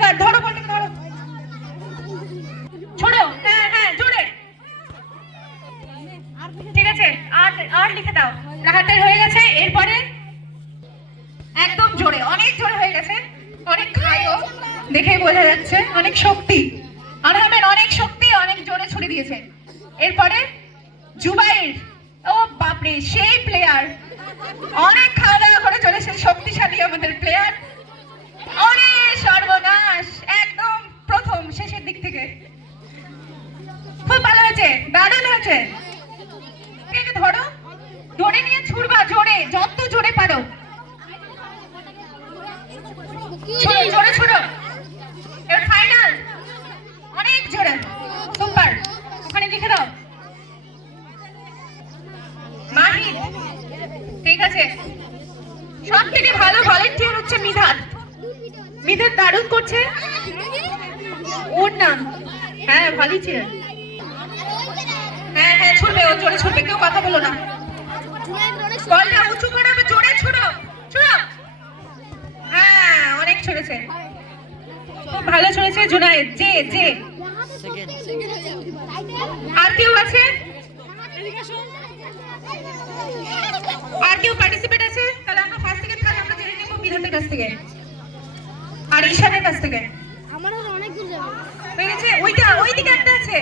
পলিটেকার ধরো, পলিটেকার ধরো, ছোড়ো। হ্যাঁ হ্যাঁ জোরে, ঠিক আছে। আর আর লিখে দাও। হাতের হয়ে গেছে। এরপরে একদম জোরে, অনেক জোরে হয়ে গেছে, অনেক খায়ও, দেখেই বোঝা যাচ্ছে অনেক শক্তি। আরহামের অনেক শক্তি, অনেক জোরে ছুড়ে দিয়েছে। এরপরে জুবাইর, ও বাপরে সেই প্লেয়ার, অনেক খাওয়া দাওয়া করে চলেছে, শক্তিশালী আমাদের প্লেয়ার। অরে সর্বনাশ, একদম প্রথম শেষের দিক থেকে। খুব ভালো হয়েছে, দারুণ হয়েছে। একে ধরো, ধরে নিয়ে ছুড়বা জোরে, যত জোরে পারো। ছুড়ো, জোরে ছুড়ো। এবার ফাইনাল, অনেক জোরে, সুপার। ওখানে লিখে দাও মাহিদ, ঠিক আছে। সব থেকে ভালো ভলেন্টিয়ার হচ্ছে মিধাত। মিধাত দারুণ করছে, ওর নাম। হ্যাঁ ভালোই ছিলেন। হ্যাঁ হ্যাঁ ছুড়বে, ও জোরে ছুড়বে, কেউ কথা বলো না। বলটা উঁচু করে হবে, জোরে ছুড়ো, ছুড়ো। হ্যাঁ অনেক ছুড়েছে, খুব ভালো ছুড়েছে জুনায়েদ। যে যে আর কেউ আছে, আর কেউ পার্টিসিপেট আছে? তাহলে আমরা ফার্স্ট থেকে তাহলে আমরা জেনে নেব বিধাতের কাছ থেকে আর ঈশানের কাছ থেকে। আমার অনেক দূর যাবে। হয়ে গেছে, ওইটা ওইদিকে একটা আছে।